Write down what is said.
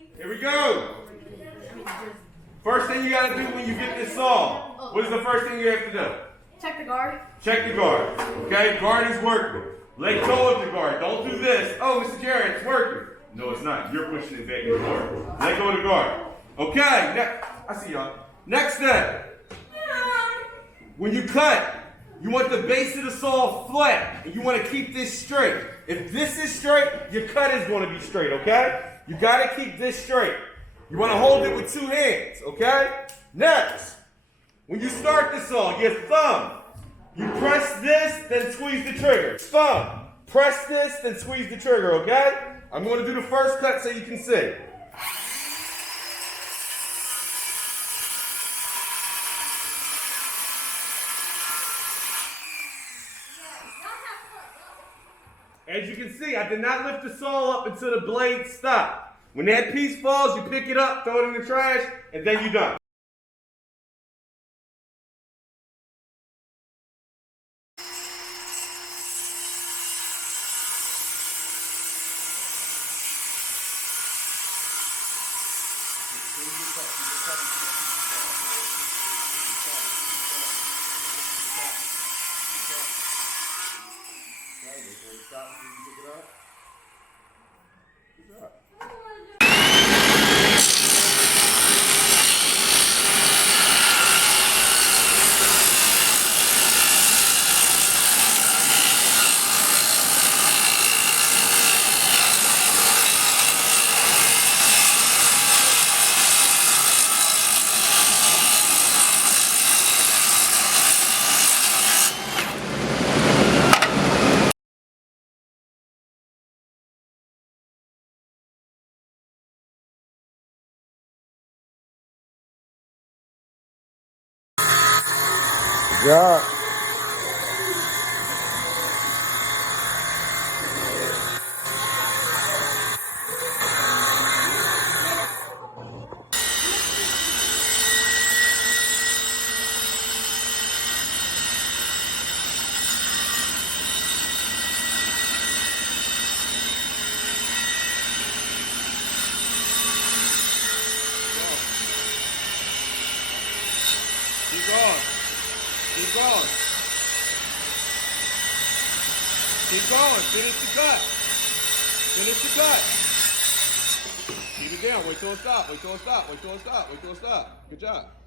Here we go. First thing you gotta do when you get this saw, what is the first thing you have to do? Check the guard. Check the guard. Okay, guard is working. Let go of the guard. Don't do this. Oh, Mr. Jerry, it's working. No, it's not. You're pushing it back and forth. Let go of the guard. Okay, I see y'all. Next step. When you cut, you want the base of the saw flat, and you want to keep this straight. If this is straight, your cut is going to be straight, okay? You got to keep this straight. You want to hold it with 2 hands, okay? Next, when you start the saw, your thumb, you press this, then squeeze the trigger. Thumb, press this, then squeeze the trigger, okay? I'm going to do the first cut so you can see. As you can see, I did not lift the saw up until the blade stopped. When that piece falls, you pick it up, throw it in the trash, and then you're done. Good job. Keep going. Keep going. Keep going. Finish the cut. Finish the cut. Keep it down. Wait till it stops. Wait till it stops. Wait till it stops. Wait till it stops. Good job.